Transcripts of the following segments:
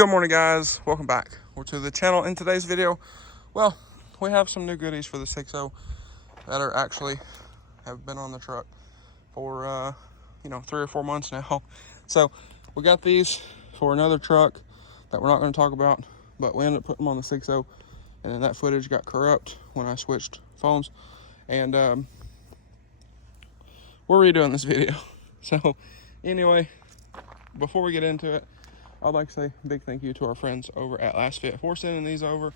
Good morning, guys. Welcome back to the channel. In today's video, well, we have some new goodies for the 6.0 that are actually have been on the truck for 3 or 4 months now. So we got these for another truck that we're not going to talk about, but we ended up putting them on the 6.0, and then that footage got corrupt when I switched phones, and we're redoing this video. So anyway, before we get into it, I'd like to say a big thank you to our friends over at LasFit for sending these over.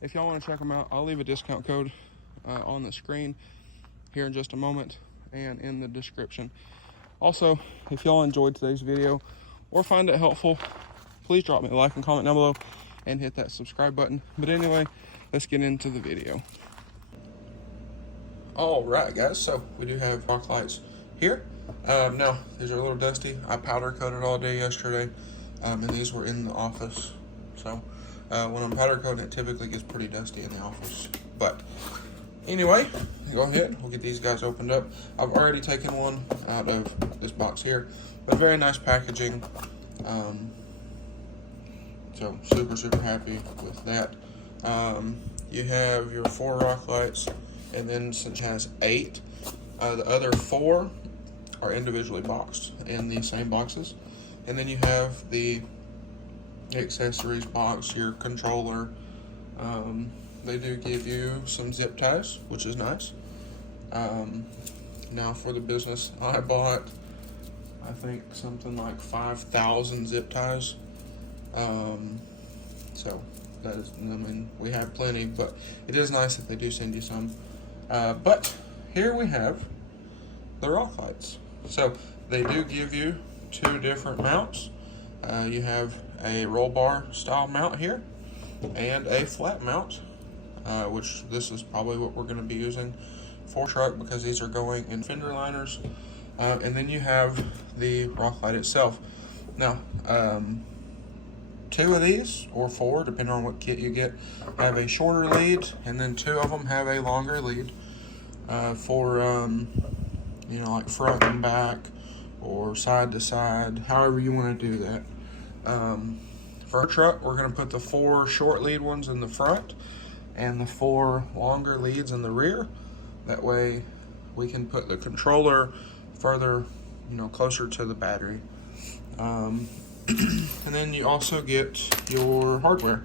If y'all want to check them out, I'll leave a discount code on the screen here in just a moment and in the description. Also, if y'all enjoyed today's video or find it helpful, please drop me a like and comment down below and hit that subscribe button. But anyway, let's get into the video. All right, guys, so we do have rock lights here. Now, these are a little dusty. I powder coated all day yesterday. And these were in the office. So when I'm powder coating, it typically gets pretty dusty in the office. But anyway, go ahead. We'll get these guys opened up. I've already taken one out of this box here, but very nice packaging. So super happy with that. You have your 4 rock lights, and then since it has 8, the other 4 are individually boxed in the same boxes. And then you have the accessories box, your controller. They do give you some zip ties, which is nice. Now for the business, I bought, I think, something like 5,000 zip ties. So that is, I mean, we have plenty, but it is nice that they do send you some. But here we have the rock lights. So they do give you 2 different mounts. You have a roll bar style mount here and a flat mount, which this is probably what we're going to be using for truck because these are going in fender liners. And then you have the rock light itself. Now, 2 of these, or 4, depending on what kit you get, have a shorter lead, and then 2 of them have a longer lead for like front and back, or side to side, however you want to do that. For our truck, we're going to put the 4 short lead ones in the front and the 4 longer leads in the rear. That way we can put the controller further, closer to the battery. And then you also get your hardware,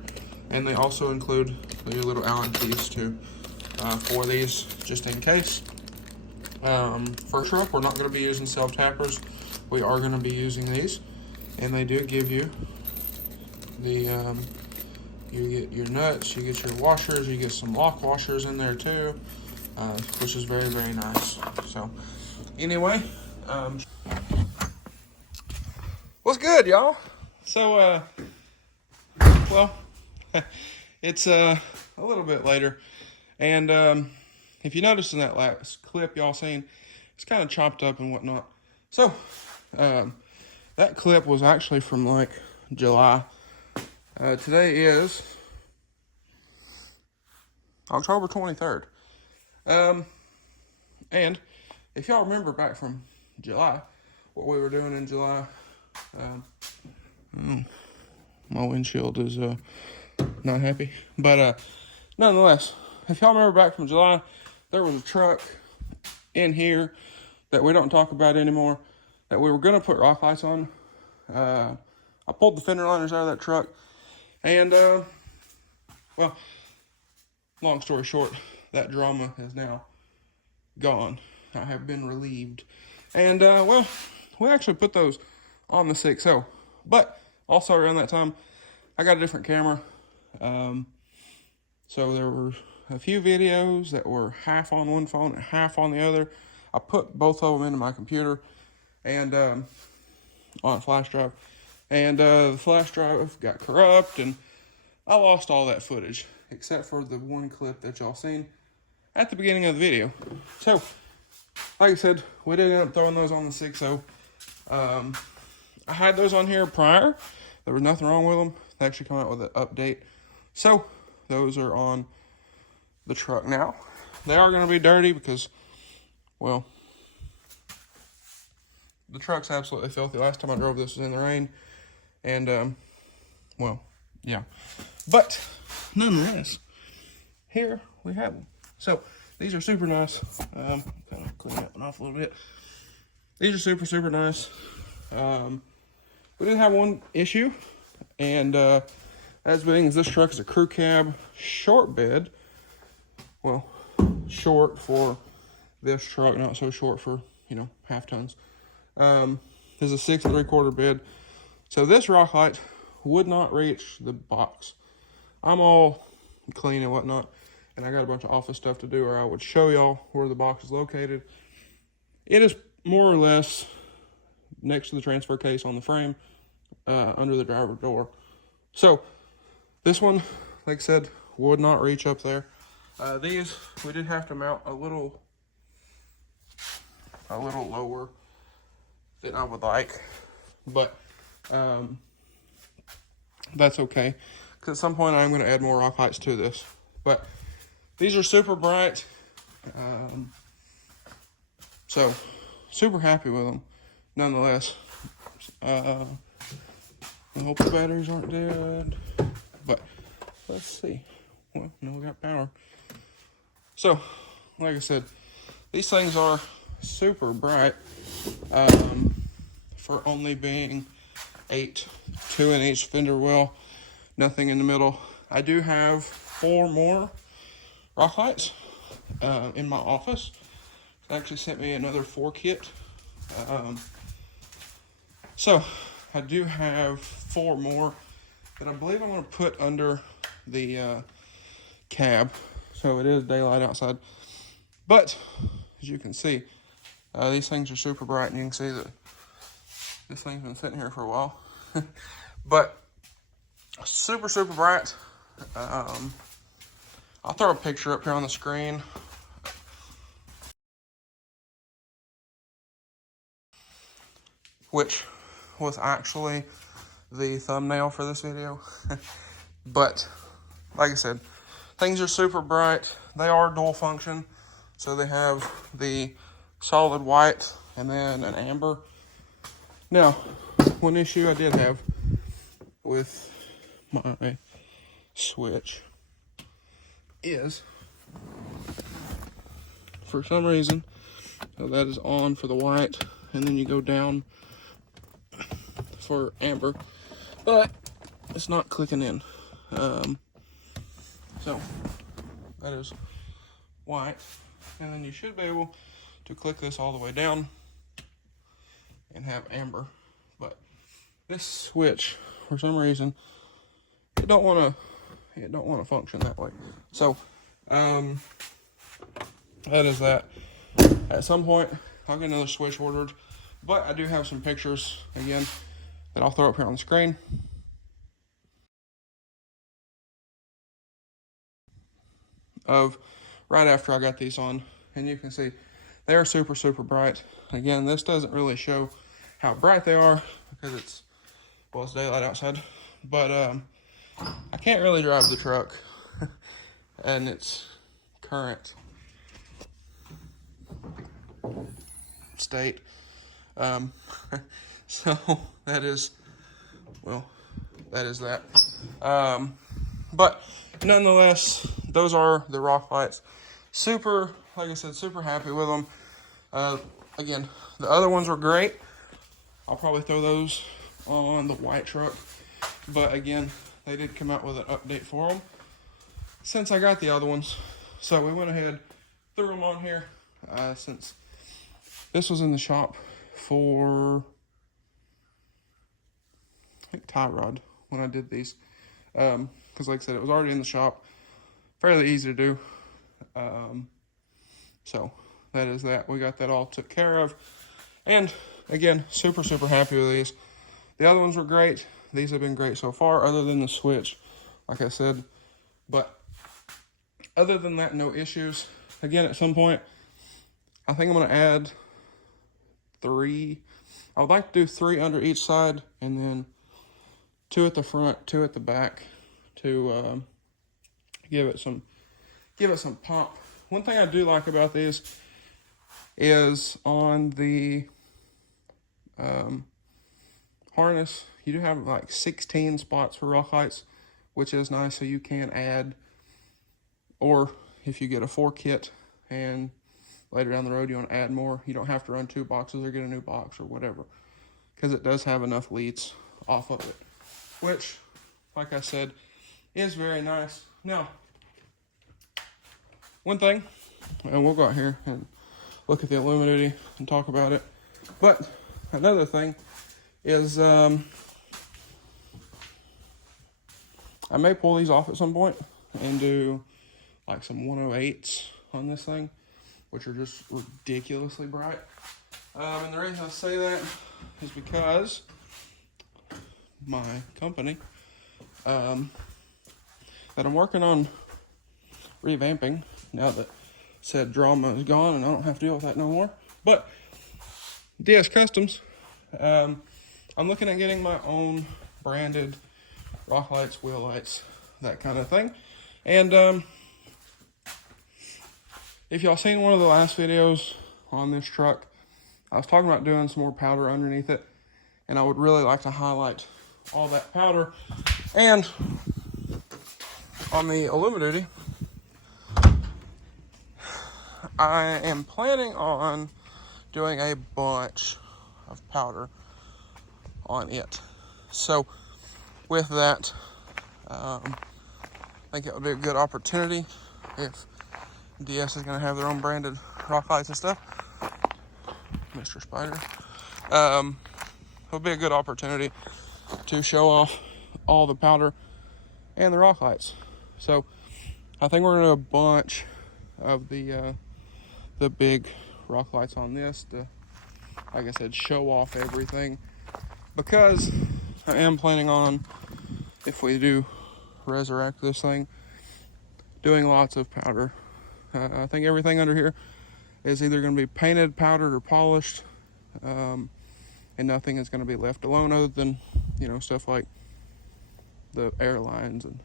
and they also include your little Allen keys too, for these, just in case. For truck, we're not going to be using self-tappers. We are going to be using these, and they do give you the you get your nuts, you get your washers, you get some lock washers in there too, which is very nice. So anyway, what's good, y'all? So well, it's a little bit later, and if you noticed in that last clip y'all seen, it's kind of chopped up and whatnot. So that clip was actually from like July. Today is October 23rd. And if y'all remember back from July, what we were doing in July, my windshield is not happy. But nonetheless, if y'all remember back from July, there was a truck in here that we don't talk about anymore that we were going to put rock lights on. I pulled the fender liners out of that truck, and well, long story short, that drama is now gone. I have been relieved. And well, we actually put those on the 6.0, but also around that time I got a different camera. So there were a few videos that were half on one phone and half on the other. I put both of them into my computer and on a flash drive, and the flash drive got corrupt, and I lost all that footage except for the one clip that y'all seen at the beginning of the video. So like I said, we did end up throwing those on the 6.0. I had those on here prior. There was nothing wrong with them. They actually come out with an update, so those are on the truck now. They are going to be dirty because, well, the truck's absolutely filthy. Last time I drove this was in the rain, and Well, yeah. But nonetheless, here we have them. So these are super nice. Kind of clean that one off a little bit. These are super, super nice. We do have one issue, and as being as this truck is a crew cab short bed. Well, short for this truck, not so short for, you know, half tons. Is a 6 3/4 bed. So this rock light would not reach the box. I'm all clean and whatnot, and I got a bunch of office stuff to do, or I would show y'all where the box is located. It is more or less next to the transfer case on the frame, under the driver door. So this one, like I said, would not reach up there. These, we did have to mount a little lower than I would like, but that's okay, because at some point I'm going to add more rock lights to this. But these are super bright, so super happy with them nonetheless. I hope the batteries aren't dead, but let's see. Well, no, we got power. So, like I said, these things are super bright, for only being 8, 2 in each fender well, nothing in the middle. I do have 4 more rock lights in my office. They actually sent me another 4 kit. So I do have 4 more that I believe I'm going to put under the cab, so it is daylight outside. But as you can see, these things are super bright, and you can see that this thing's been sitting here for a while. But super, super bright. I'll throw a picture up here on the screen. Which was actually the thumbnail for this video. But like I said, things are super bright. They are dual function, so they have the solid white and then an amber. Now, one issue I did have with my switch is, for some reason, so that is on for the white, and then you go down for amber, but it's not clicking in. So that is white, and then you should be able to click this all the way down and have amber. But this switch, for some reason, it don't want to function that way. So that is that. At some point I'll get another switch ordered, but I do have some pictures again that I'll throw up here on the screen. Of right after I got these on, and you can see they are super, super bright. Again, this doesn't really show how bright they are because it's daylight outside, but I can't really drive the truck and its current state. So that is, well, that is that. But nonetheless, those are the rock lights. Super, like I said, super happy with them. Again, the other ones were great. I'll probably throw those on the white truck. But again, they did come out with an update for them since I got the other ones. So we went ahead, threw them on here, since this was in the shop for, I think, tie rod when I did these. Because like I said, it was already in the shop. Fairly easy to do. So that is that. We got that all took care of. And again, super, super happy with these. The other ones were great. These have been great so far, other than the switch, like I said. But other than that, no issues. Again, at some point, I think I'm going to add 3. I would like to do 3 under each side, and then 2 at the front, 2 at the back, to give it some pop. One thing I do like about these is on the harness, you do have like 16 spots for rock lights, which is nice. So you can add, or if you get a 4 kit and later down the road you want to add more, you don't have to run 2 boxes or get a new box or whatever, because it does have enough leads off of it, which, like I said, is very nice. Now, one thing, and we'll go out here and look at the Illuminati and talk about it, but another thing is I may pull these off at some point and do like some 108s on this thing, which are just ridiculously bright. And the reason I say that is because my company that I'm working on revamping, now that said drama is gone and I don't have to deal with that no more, but DS Customs, I'm looking at getting my own branded rock lights, wheel lights, that kind of thing. And if y'all seen one of the last videos on this truck, I was talking about doing some more powder underneath it, and I would really like to highlight all that powder. And on the Illuminati, I am planning on doing a bunch of powder on it. So with that, I think it would be a good opportunity if DS is going to have their own branded rock lights and stuff. Mr. Spider. It'll be a good opportunity to show off all the powder and the rock lights. So I think we're going to do a bunch of the big rock lights on this to, like I said, show off everything, because I am planning on, if we do resurrect this thing, doing lots of powder. I think everything under here is either going to be painted, powdered, or polished, and nothing is going to be left alone other than, you know, stuff like the airlines, and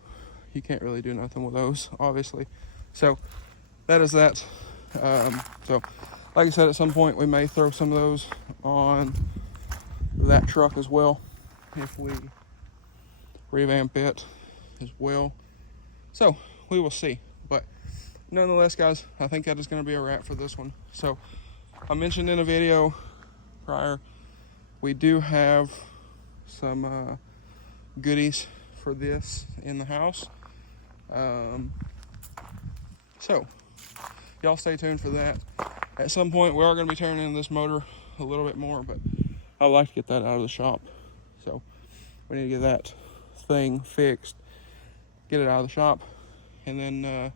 you can't really do nothing with those, obviously. So that is that. So like I said, at some point we may throw some of those on that truck as well, if we revamp it as well. So we will see. But nonetheless, guys, I think that is going to be a wrap for this one. So I mentioned in a video prior, we do have some goodies for this in the house. So y'all stay tuned for that. At some point we are going to be turning in this motor a little bit more, but I'd like to get that out of the shop. So we need to get that thing fixed, get it out of the shop, and then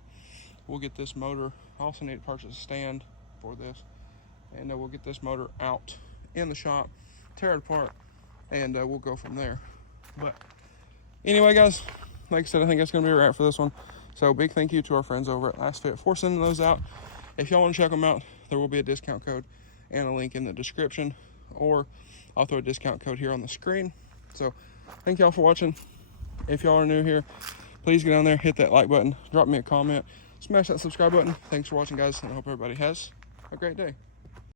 we'll get this motor. I also need to purchase a stand for this, and we'll get this motor out in the shop, tear it apart, and we'll go from there. But anyway, guys, like I said, I think that's going to be a wrap for this one. So big thank you to our friends over at LasFit for sending those out. If y'all want to check them out, there will be a discount code and a link in the description, or I'll throw a discount code here on the screen. So thank y'all for watching. If y'all are new here, please get down there, hit that like button, drop me a comment, smash that subscribe button. Thanks for watching, guys, and I hope everybody has a great day.